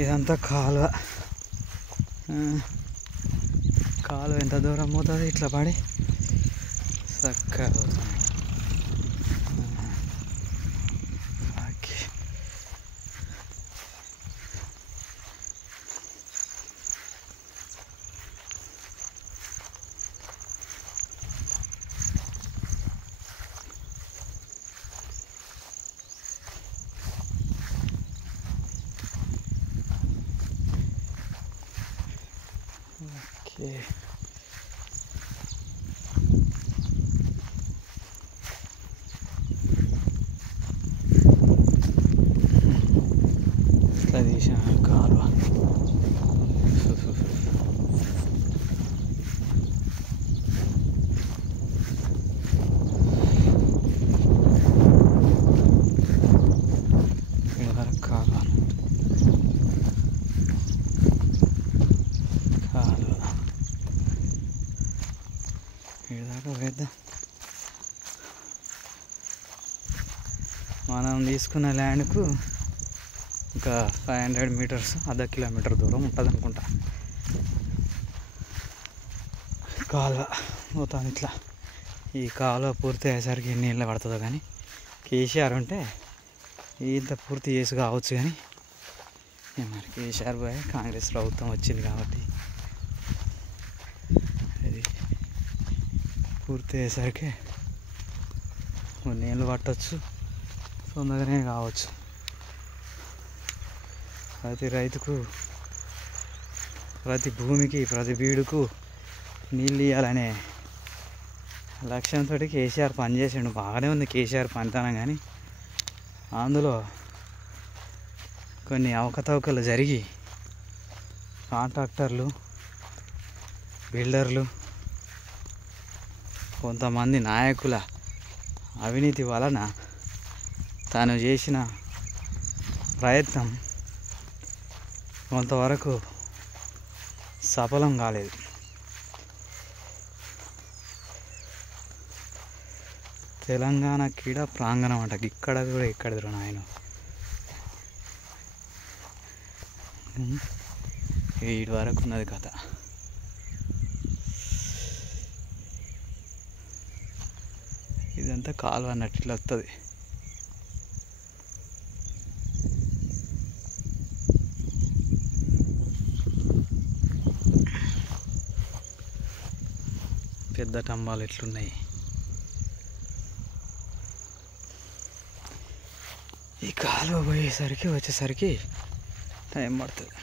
ఇదంతా కాలువ. కాలువ ఎంత దూరం పోతుంది ఇట్లా పడి చక్కగా పోతుంది. ఓకే. ఓకే. ఇట్లా తీసాను కాలువ. వరకు కాలువ కాలువ ఇదాకా వేద్దాం. మనం తీసుకున్న ల్యాండ్కు ఇంకా 500 మీటర్స్, ½ కిలోమీటర్ దూరం ఉంటుంది అనుకుంటా. కాలువ పోతాను ఇట్లా. ఈ కాలువ పూర్తి అయ్యేసరికి ఎన్ని నీళ్ళు పడుతుందో కానీ కేసీఆర్ ఉంటే ఇంత పూర్తి చేసి కావచ్చు. కానీ మరి కేసీఆర్ పోయి కాంగ్రెస్ ప్రభుత్వం వచ్చింది కాబట్టి అది పూర్తి అయ్యేసరికి కొన్ని నీళ్ళు పట్టవచ్చు, తొందరగానే కావచ్చు. ప్రతి రైతుకు, ప్రతి భూమికి, ప్రతి బీడుకు నీళ్ళు ఇవ్వాలనే లక్ష్యంతో కేసీఆర్ పనిచేసిండు. బాగానే ఉంది కేసీఆర్ పనితనం, కానీ అందులో కొన్ని అవకతవకలు జరిగి కాంట్రాక్టర్లు, బిల్డర్లు, కొంతమంది నాయకుల అవినీతి వలన తాను చేసిన ప్రయత్నం కొంతవరకు సఫలం కాలేదు. తెలంగాణ క్రీడా ప్రాంగణం అంట, ఇక్కడ కూడా ఇక్కడ నాయన వీడి వరకు ఉన్నది కథ. ఇదంతా కాలువ అన్నట్టు ఇట్లా వస్తుంది. పెద్ద టంబాలు ఎట్లున్నాయి. ఈ కాలువ వచ్చేసరికి టైం పడుతుంది.